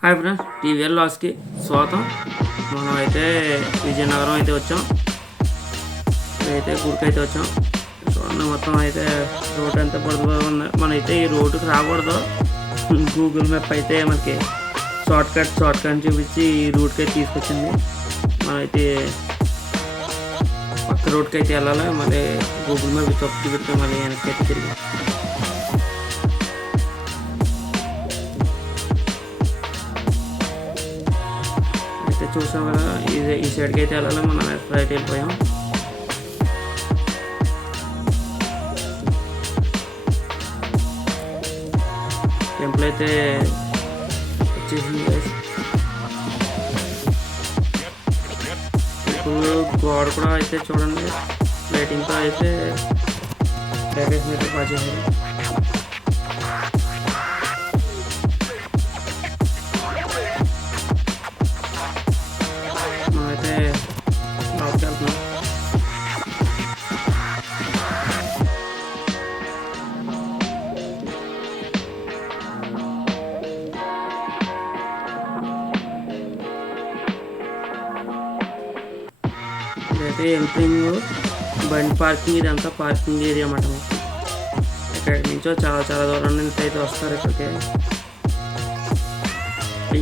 Hi friends, TVL లాస్కి స్వాగతం. మనం అయితే విజయనగరం అయితే వచ్చాం. అయితే గుడికి అయితే వచ్చాం. చూడండి, మొత్తం అయితే రోడ్ ఎంత పడుతుందో ఉంది. మనైతే ఈ రోడ్డుకి రాకూడదు. గూగుల్ మ్యాప్ అయితే మనకి షార్ట్ కట్ చూపించి ఈ రూట్కి అయితే తీసుకొచ్చింది. మనమైతే పక్క రోడ్కి అయితే వెళ్ళాలి. మళ్ళీ గూగుల్ మ్యాప్ తప్పు చూపిస్తే మళ్ళీ వెనక్కి అయితే తిరిగి అయితే చూసాం కదా. ఈ సైడ్కి అయితే వెళ్ళాలి. మనం రైట్ వెళ్ళిపోయాం. టెంపుల్ అయితే వచ్చేసింది. ఇప్పుడు గోడ కూడా అయితే చూడండి, లైటింగ్తో అయితే డెకరేషన్ అయితే బాగా చేశారు. మనమైతే లోపలికి వెళ్తున్నాం. ఇదైతే ఎంట్రింగ్, బండి పార్కింగ్, ఇదంతా పార్కింగ్ ఏరియా అన్నమాట. ఎక్కడి నుంచో చాలా దూరం నుంచి అయితే వస్తారు ఇక్కడికి.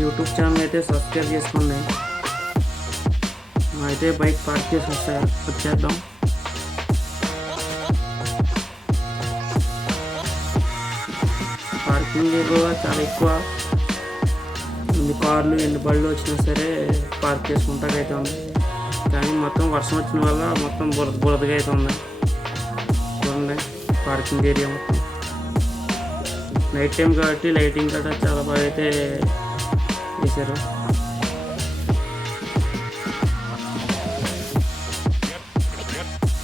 యూట్యూబ్ ఛానల్ అయితే సబ్స్క్రైబ్ చేసుకోండి. అయితే బైక్ పార్క్ చేసి వచ్చేద్దాం. పార్కింగ్ కూడా చాలా ఎక్కువ. ఎన్ని కార్లు ఎన్ని బళ్ళు వచ్చినా సరే పార్క్ చేసుకుంటాక అయితే ఉంది. కానీ మొత్తం వర్షం వచ్చిన వల్ల మొత్తం బురదగా అయితే ఉంది. చూడండి, పార్కింగ్ ఏరియా మొత్తం. నైట్ టైం కాబట్టి లైటింగ్ కూడా చాలా బాగా అయితే వేశారు.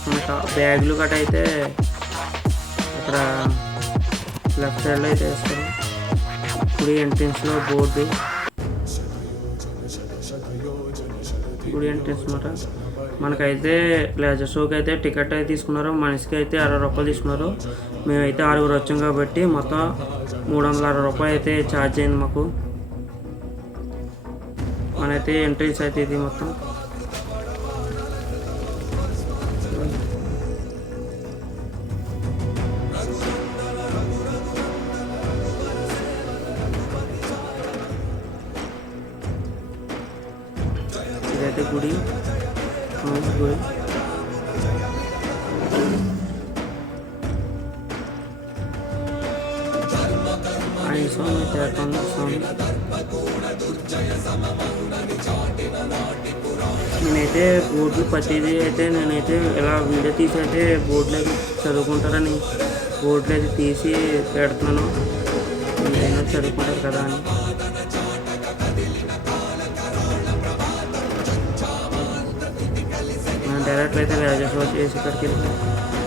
మనకు బ్యాగులు గట్రా అయితే అక్కడ లెఫ్ట్ సైడ్లో అయితే వేస్తారు. గుడి ఎంట్రన్స్లో బోర్డు, గుడి ఎంట్రన్స్ అన్నమాట. మనకైతే లేజర్ షోకి అయితే టికెట్ అయితే తీసుకున్నారు. మనిషికి అయితే 60 రూపాయలు తీసుకున్నారు. మేమైతే 6 వచ్చాం కాబట్టి మొత్తం 360 రూపాయలు అయితే ఛార్జ్ అయింది మాకు. మనైతే ఎంట్రీస్ అయితే ఇది మొత్తం. ఇదైతే గుడి. గుడి ఆయన స్వామి చేస్తాను. స్వామి నేనైతే బోర్డులు ప్రతిదీ అయితే నేనైతే ఇలా వీడియో తీసి అయితే బోర్డులో చదువుకుంటారని బోర్డులో అయితే తీసి పెడుతున్నాను. ఏదైనా చదువుకుంటారు కదా అని. డైరెక్ట్ అయితే లేజర్ షో చేసి ఇక్కడికి వెళ్తాం.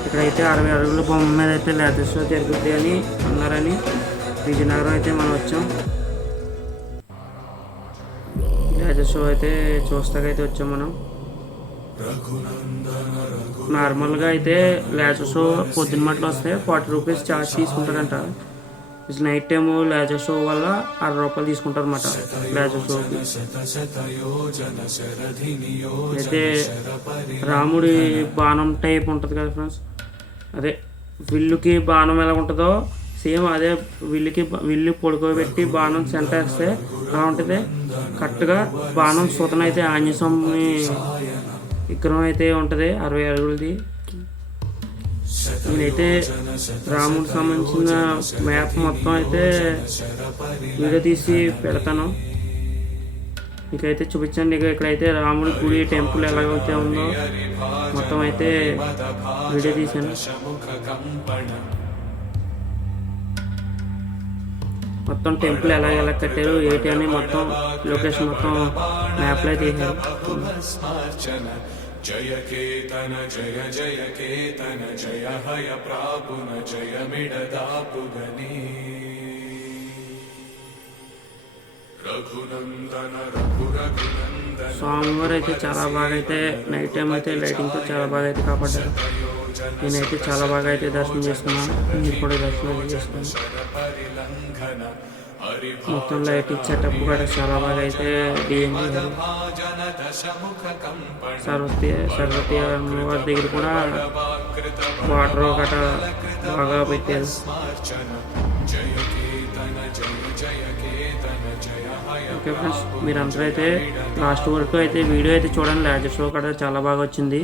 ఇక్కడైతే 60 అడుగుల బొమ్మ మీద అయితే లేజర్ షో జరుగుతుంది అని అన్నారని విజయనగరం అయితే మనం వచ్చాం. లేజర్ షో అయితే చూస్తాకైతే వచ్చాం మనం. నార్మల్గా అయితే లేజర్ షో పొద్దున్న మట్లు వస్తే 40 రూపీస్ ఛార్జ్ తీసుకుంటారంట. నైట్ టైము లేజర్ షో వల్ల 60 రూపాయలు తీసుకుంటారు అన్నమాట లేజర్ షోకి. అయితే రాముడి బాణం టైప్ ఉంటుంది కదా ఫ్రెండ్స్, అదే విల్లుకి బాణం ఎలా ఉంటుందో సేమ్ అదే విల్లు పొడుకోబెట్టి బాణం సెంటర్ వేస్తే అలా ఉంటుంది. కరెక్ట్గా బాణం సూతనైతే ఆంజనేయ స్వామి విగ్రహం అయితే ఉంటుంది 60 అడుగులది. నేనైతే రాముడికి సంబంధించిన మ్యాప్ మొత్తం అయితే వీడియో తీసి పెడతాను. మీకైతే చూపించండి. ఇక్కడైతే రాముడి గుడి టెంపుల్ ఎలాగైతే ఉందో మొత్తం అయితే వీడియో తీసాను. మొత్తం టెంపుల్ ఎలా కట్టారు ఏంటి అని మొత్తం లొకేషన్ మొత్తం మ్యాప్లో అయితే తీశారు. జయ కేతన జయ జయ కేతన జయ హయ ప్రాపున జయ మిడదాపుగని రఘునందన రఘునందన. స్వామివారు అయితే చాలా బాగా అయితే నైట్ టైం అయితే లైటింగ్తో చాలా బాగా అయితే కాపాడారు. నేనైతే చాలా బాగా అయితే దర్శనం చేసుకున్నాను. మీరు కూడా దర్శనం చేసుకున్నాను. మొత్తం లైటింగ్ సెటప్ కూడా చాలా బాగా అయితే డిజైన్ చేశారు. సరస్వతి వారి దగ్గర కూడా వాటర్ గట్రా బాగా పెట్టారు. ఓకే ఫ్రెండ్స్, మీరందరూ అయితే లాస్ట్ వరకు అయితే వీడియో అయితే చూడండి. లేజర్ షో కూడా చాలా బాగా వచ్చింది.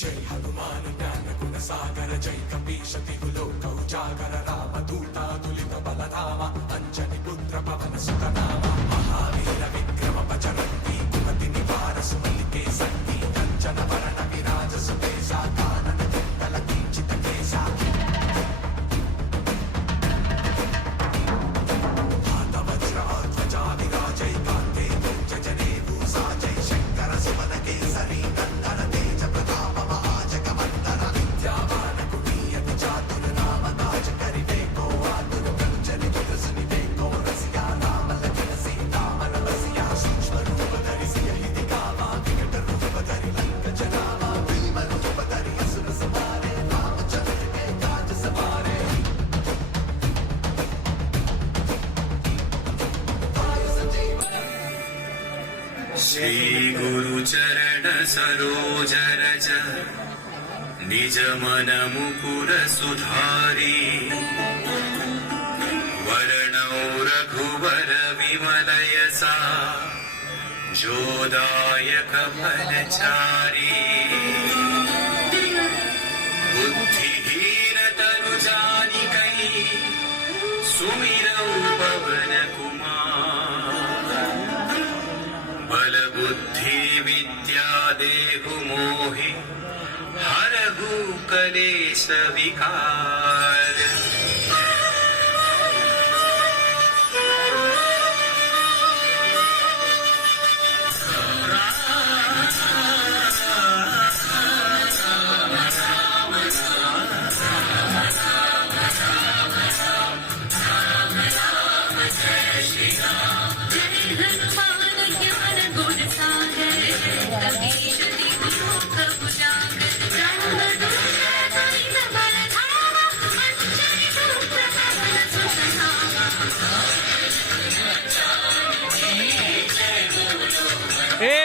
జై హనుమాన్ జ్ఞాన గుణ సాగర జై కపీశతి లోక ఉజాగర రామ దూత తులిత బలధామ అంజని పుత్ర పవన సుతనామ మహావీర విక్రమ బజరంగి కుమతి నివార సుమలికే సంగి కంచన వరణ విరాజ సువేశ కానన కుండల కించిత కేశ హాత వజ్ర ధ్వజ విరాజై కాంతే జనే భూసా జై శంకర సుమన కేసరి నందన తేజ ప్రతాప श्री गुरु चरण सरोज रज निज मन मुकुर सुधारी वरणौ रघुवर विमल यसा जोदायक फलचारी बुद्धिहीन तनु जानिकै सुमिरौ पवन कुमार बल बुद्धि विद्या देहु मोहि हरहु कलेश विकार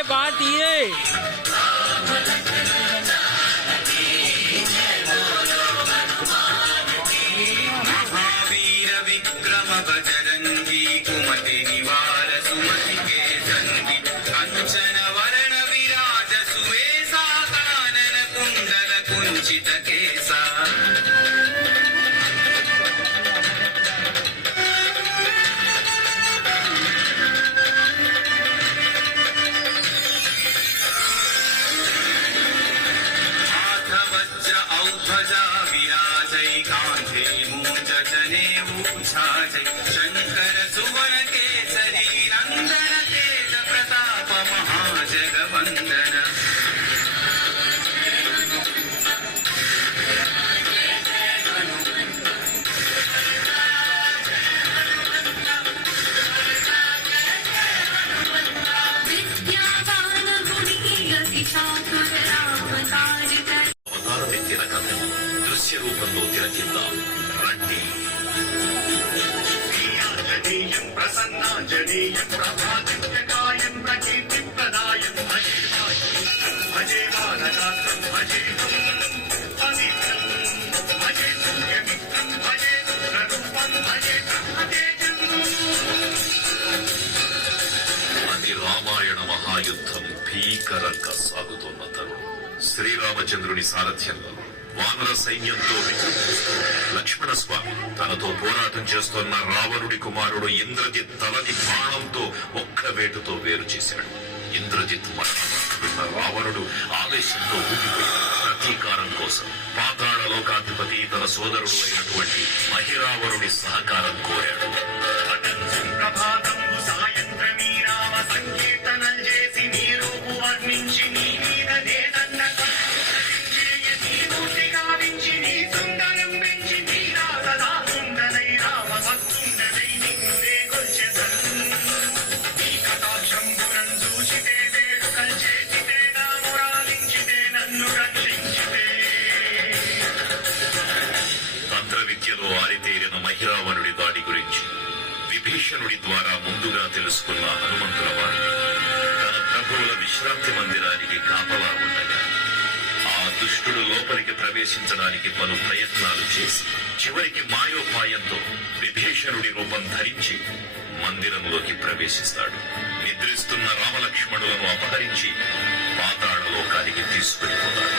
बात ये महावीर विक्रम बजरंगी कुमति निवार सुमति के संगी कंचन वरण विराज सुवेशा कानन कुंडल कुंचित केसा शंकर सुवन केसरी नंदन तेज प्रताप महाजगवंदन అవతార వ్యక్తుల కథ దృశ్య రూపంలో తిరచిద్దాం రండి. प्रसन्नाञ्जनेयं प्रभातं जगायं प्रकीर्तिं प्रदायं भजे भजे बालगात्रं भजे पवित्रं भजे सूर्यमित्रं भजे रुद्ररूपं भजे అది రామాయణ మహాయుద్ధం భీకరంగా సాగుతున్న తరుణం శ్రీరామచంద్రుని సారథ్యంలో వానర సైన్యంతో లక్ష్మణ స్వామి తనతో పోరాటం చేస్తున్న రావణుడి కుమారుడు ఇంద్రజిత్ తలని బాణంతో ఒక్క వేటుతో వేరు చేశాడు. ఇంద్రజిత్ మరణ రావణుడు ఆవేశంతో ఊగిపోయాడు. ప్రతీకారం కోసం పాతాళ లోకాధిపతి తన సోదరుడు అయినటువంటి మహిరావణుడి సహకారం కోరాడు. సాయంత్రమీ రామ సంకీర్తనం చేసి నీ రూపు వర్ణించి నీ మీద కటాక్షం చూచితే వేడుకల్ చేసితే నా మురాలించితే నన్ను రక్షించి మహిరావణుడి దాడి గురించి విభీషణుడి ద్వారా ముందుగా తెలుసుకున్న హనుమంతుల వారు తన ప్రభువుల విశ్రాంతి మందిరానికి కాపలా ఉండగా ఆ దుష్టుడు లోపలికి ప్రవేశించడానికి పలు ప్రయత్నాలు చేసి చివరికి మాయోపాయంతో విభీషణుడి రూపం ధరించి మందిరంలోకి ప్రవేశిస్తాడు. నిద్రిస్తున్న రామలక్ష్మణులను అపహరించి పాతాళ లోకానికి తీసుకునిపోతాడు.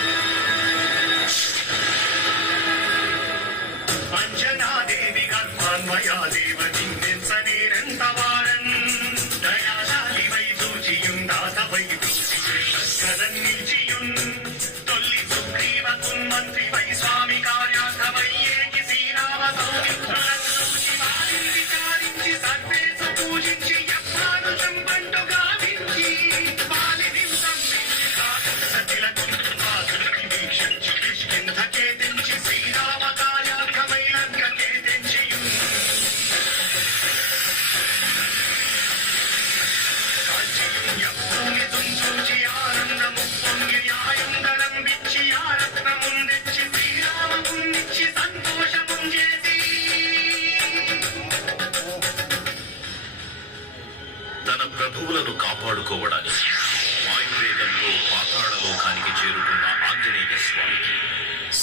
అంజనాదేవి గర్భాన్వయా దేవతిందెంతవారన్ దయాశాలి వై దూచియుందాసవై దూచికరన్ నిల్చియున్ తొల్లి సుగ్రీవకున్ మంత్రి వై స్వామి కార్యార్థమై ఏకి శ్రీరామ సౌమిత్రులను చూచి వారిని విచారించి సర్వేసు పూజించి యప్పాను చంపంటు గావించి వాలిని సతిలకు వాసుని వీక్షించి కిష్కింధకే తెంచి శ్రీరామ కార్యార్థమై లంకకే తెంచియున్ యప్పూని తుంచూచి ఆనందము పొంగి న్యాయందరం విచ్చి ఆరత్నముందెచ్చి శ్రీరామమున్నిచ్చి సంతోషముం చేసి తన ప్రభువులను కాపాడుకోవడానికి వాయువేగంలో పాతాళ లోకానికి చేరుకున్న ఆంజనేయ స్వామికి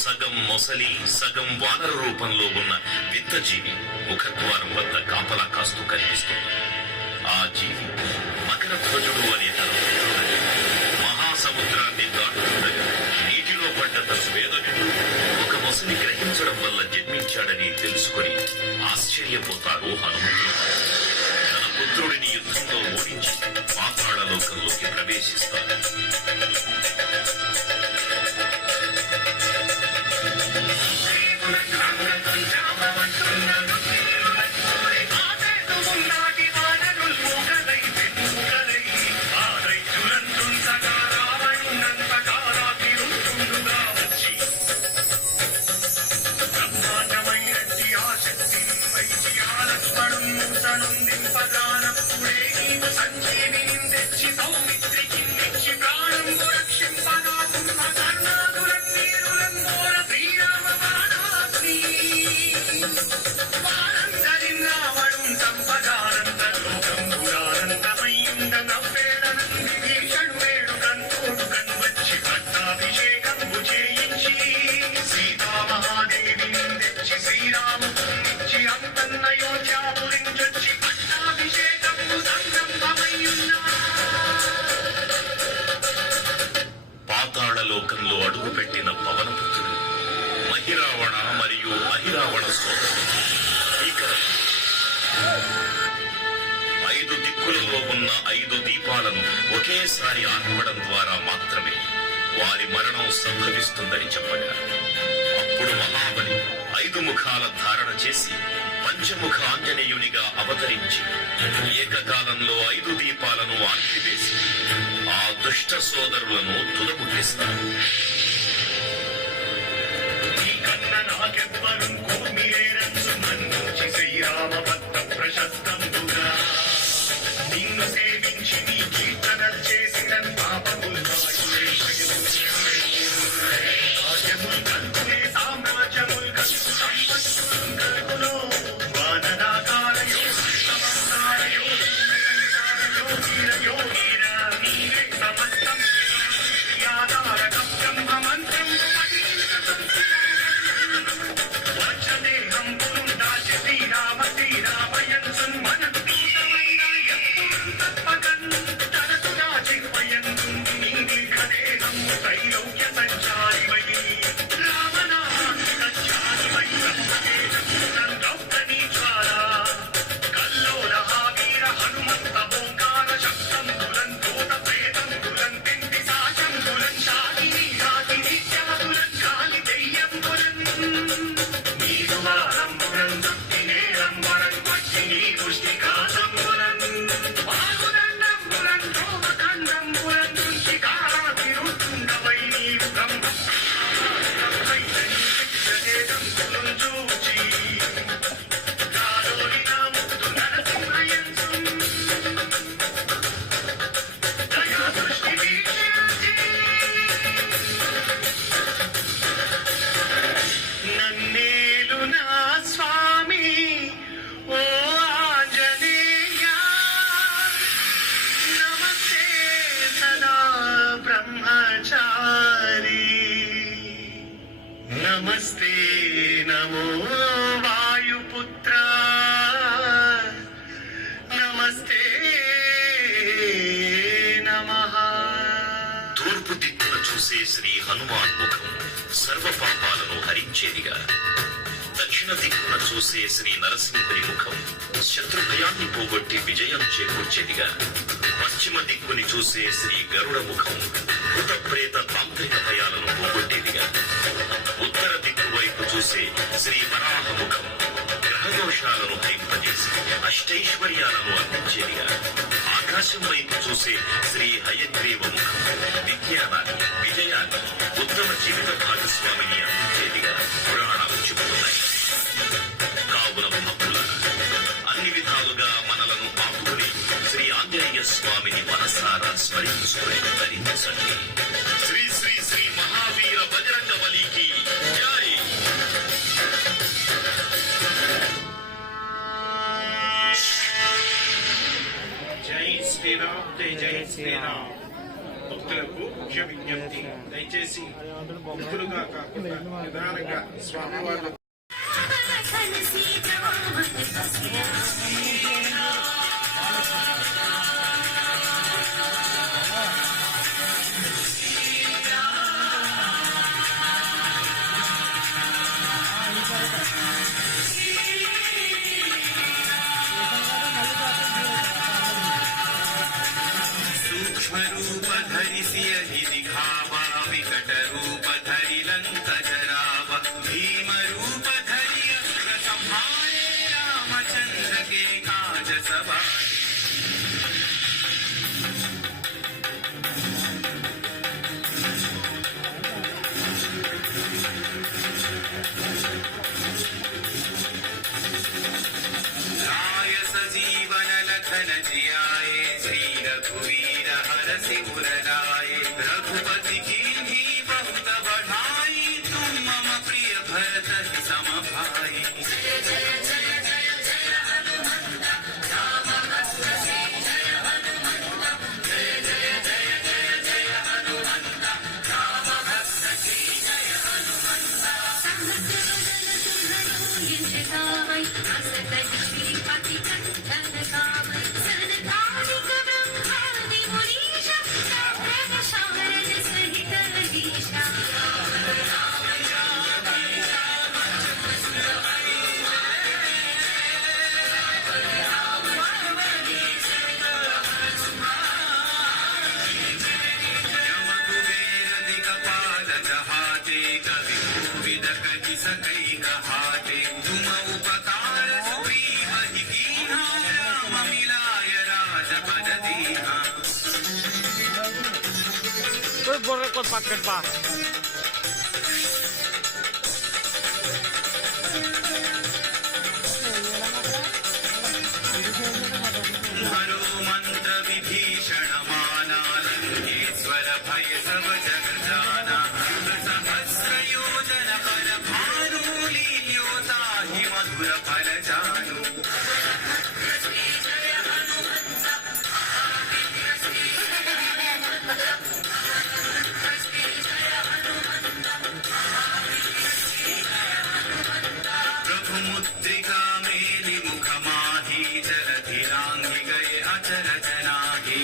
సగం మొసలి సగం వానర రూపంలో ఉన్న వింత జీవి ముఖద్వారం వద్ద కాపలా కాస్తూ కనిపిస్తుంది. ఆ జీవి మకర ధ్వజుడు అనే తన పుత్రుడని మహాసముద్రాన్ని దాటుతుండగా నీటిలో పడ్డ తన వేదనుడు ఒక మొసలి గ్రహించడం వల్ల జన్మించాడని తెలుసుకొని ఆశ్చర్యపోతాడు హనుమంతుడు. తన పుత్రుడిని యుద్ధంలో ఓడించి పాతాళ లోకంలోకి ప్రవేశిస్తాడు. లోకంలో అడుగుపెట్టిన పవనపుత్రుడు మహిరావణ మరియు అహిరావణ సోదరుడు ఇక 5 దిక్కులలో ఉన్న 5 దీపాలను ఒకేసారి ఆర్పడం ద్వారా మాత్రమే వారి మరణం సంభవిస్తుందని చెప్పగా అప్పుడు మహాబలి 5 ముఖాల ధారణ చేసి పంచముఖ ఆంజనేయునిగా అవతరించి ఏకకాలంలో 5 దీపాలను ఆర్పివేసి ఆ దుష్ట సోదరులను తుదముట్టిస్తారు. ఈ కన్న నాకెవ్వరు కోమిలేరన్సు మన్నుచి శ్రీరామ భక్త ప్రశస్తంబుగా నిన్ను సేవించి నీ కీర్తనలు చేసిన పాపములు రాజ్యములు కలుగునే సామ్రాజ్యములు కలుగు సంపత్తులు కలుగులో వానరాకార యోగీర నీవే సమస్తం యాదారకం బ్రహ్మ మంత్రం వచనేహం దాచి శ్రీరామ శ్రీరామయన్సున్ మనకు దూతమైన ఎప్పుడు తప్పకన్ తనకు దాచిపయన్ నీ దీర్ఘదేహం త్రైలోక్య సంచారివై రామనా नमस्ते नमो वायुपुत्र नमस्ते नमः తూర్పు దిక్కున చూసే శ్రీ హనుమాన్ ముఖం సర్వ పాపాలను హరించేదిగా, దక్షిణ దిక్కున చూసే శ్రీ నరసింహుని ముఖం శత్రు భయాన్ని పోగొట్టి విజయం చేకూర్చేదిగా, పశ్చిమ దిక్కుని చూసే శ్రీ గరుడ ముఖం భూత ప్రేత తాంత్రిక భయాలను పోగొట్టేదిగా, ఉత్తర దిక్కు వైపు చూసే శ్రీ వరాహ ముఖం గ్రహదోషాలను హరింపజేసి అష్టైశ్వర్యాలను అందించేదిగా, ఆకాశం వైపు చూసే శ్రీ హయగ్రీవ ముఖం విజ్ఞానాన్ని, విజయాన్ని, ఉత్తమ జీవిత భాగస్వామిని అందించేదిగా పురాణాలు చెబుతున్నాయి. కావున భక్తులారా, అన్ని విధాలుగా మనలను ఆపుకుని శ్రీ ఆంజనేయ స్వామిని మనసారా స్మరించుకుని ధరించండి. శ్రీ శ్రీ శ్రీ మహావీర బజరంగ బలికి జై. జై శ్రీరామ్, జై జై శ్రీరామ్. భక్తులకు ముఖ్య విజ్ఞప్తి, దయచేసి భక్తులుగా కాకుండా నిదానంగా స్వామివారి सूक्ष्म रूप धरिसि यहि दिखावा, विकट रूप धरि लंक जरावा, भीम रूप धरि असुर संहारे, रामचंद्र के काज सवारे. राय सजीवन लखन जियाए, श्री रघुवीर हरषि उर लाए, रघुपति कीन्ही बहुत बढ़ाई, तुम मम प्रिय भरत ही सम भाई. सकई कहाते, तुम उपकार सुग्रीव ही कीन्हा, राम मिलाय राजपद दीन्हा. Boleh kau pakai pak. हरो मंत्र विभीषण माना, लंकेश्वर भय सब जग जाना, सहस्र योजन पर भानु, लील्योता ही मधुर फल जानू. प्रभु मुद्रिका मेलि मुख माही, जलधि लांघि गए अचर जनाहि.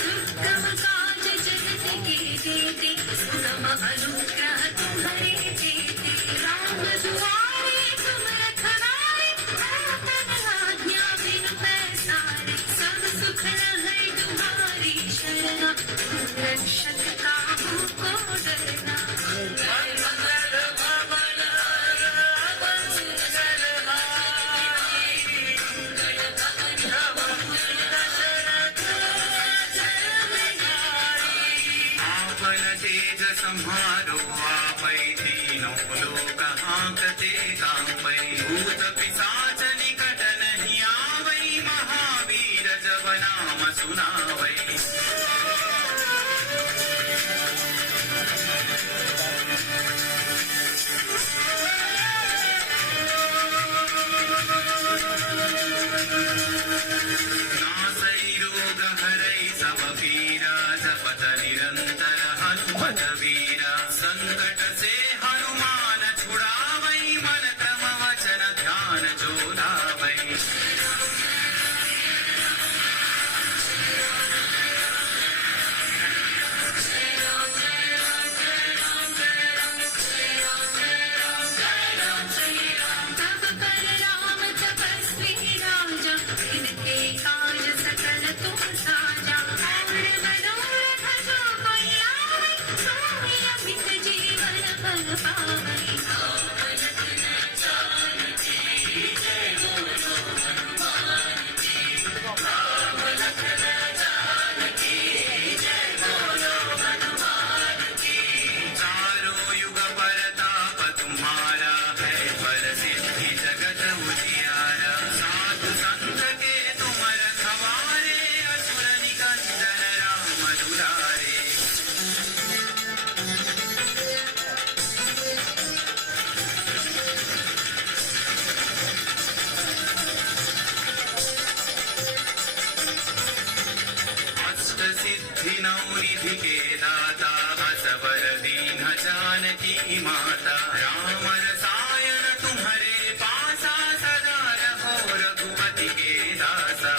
दुर्गम काज जगत के जेते, सुगम अनुग्रह तुम्हारे जेते, राम दुआरे तुम रखवारे, तन आज्ञा बिनु पैसारे, सब सुख है तुम्हारी शरणा, रक्षक काहू को डरना. आपन तेज संहारो, आपै तीनों लोक हांकते कांपै, भूत पिशाच निकट नहीं आवै, महावीर जब नाम सुनावै. अभिनव निधि के दाता असवर दीन जानकी माता राम रसायन तुम्हारे पासा सदा रहो रघुपति के दासा।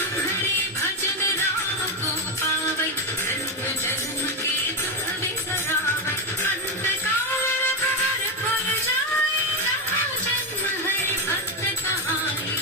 तुम्हारे भजन राम को पावै जन्म जन्म के दुख बिसरावै अंत काल रघुवर पुर जाई कहाँ जन्म हरि भक्त कहाई।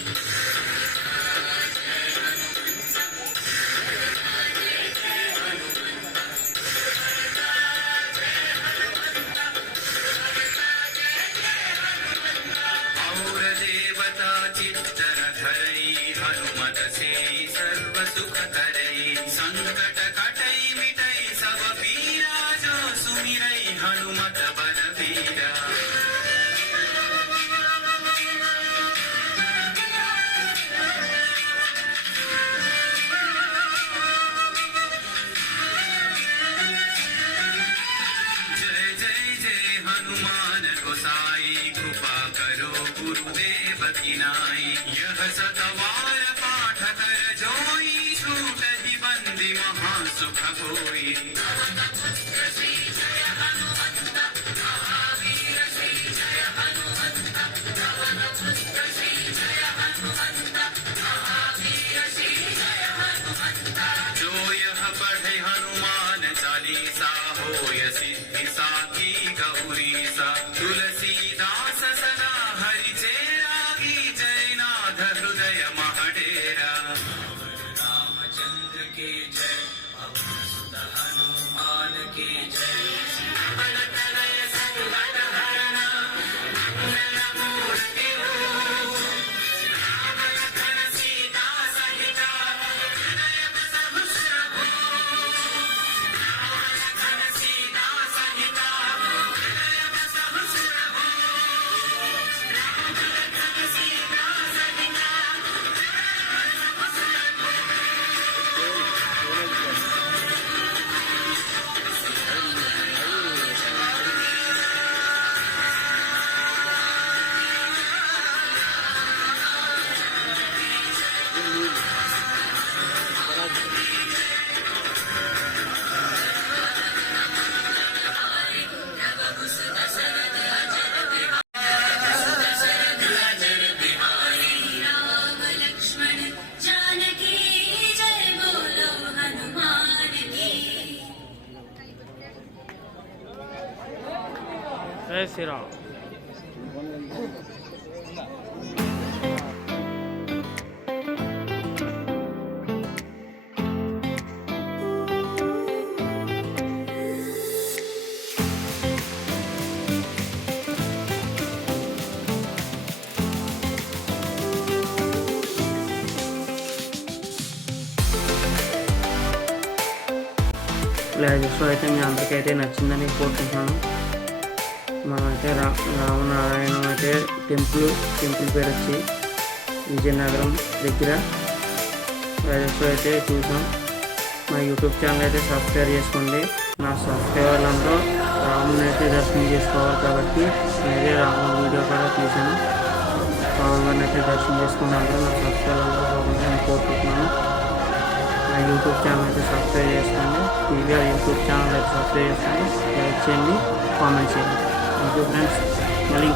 और देवता चित्तर धरई हनुमत से सर्व सुख करई संकट कटई मिटई सब पीरा जो सुमिरई हनुमत बलबीरा। जय जय जय हनुमान गोसाई कृपा करो गुरुदेव की नाई यह सतवार पाठ कर जोई छूट ही बंदी महा सुख होई। जो यह पढ़े हनुमान चालीसा होय सिद्धि साखी गौरीसा तुलसीदास सदा हरि चेरागी जयनाथ हृदय महडेरा। रामचंद्र के जय पवन सुत हनुमान के जय श्रीमन तनय संकट हरण मंगल मूर्ति राम लखन सीता सहित हृदय बसहु प्रभु। राम लखन सीता सहित हृदय बसहु प्रभु। राम लखन सीता सहित राम लक्ष्मण जानकी जय बोलो हनुमान की। जय श्री राम। గ్లాజెస్ అయితే మీ అందరికైతే నచ్చిందని కోరుకుంటున్నాను. మనమైతే రామనారాయణం అయితే టెంపుల్ పేరు వచ్చి విజయనగరం దగ్గర గ్లాజెస్ అయితే చూసాం. మా యూట్యూబ్ ఛానల్ అయితే సబ్స్క్రైబ్ చేసుకోండి. నా సబ్స్క్రైబర్లందరూ రాముని అయితే దర్శనం చేసుకోవాలి కాబట్టి నేనే రాముని వీడియో కూడా తీశాను. రాముని అయితే దర్శనం చేసుకుని అందరూ నా సబ్స్క్రైబర్లు నేను కోరుకుంటున్నాను. నా యూట్యూబ్ ఛానల్ అయితే సబ్స్క్రైబ్ చేసుకోండి. టీవీఆర్ యూట్యూబ్ ఛానల్ అయితే సబ్స్క్రైబ్ చేసుకోండి. లైక్ చేయండి, కామెంట్ చేయండి. Thank you friends. మళ్ళీ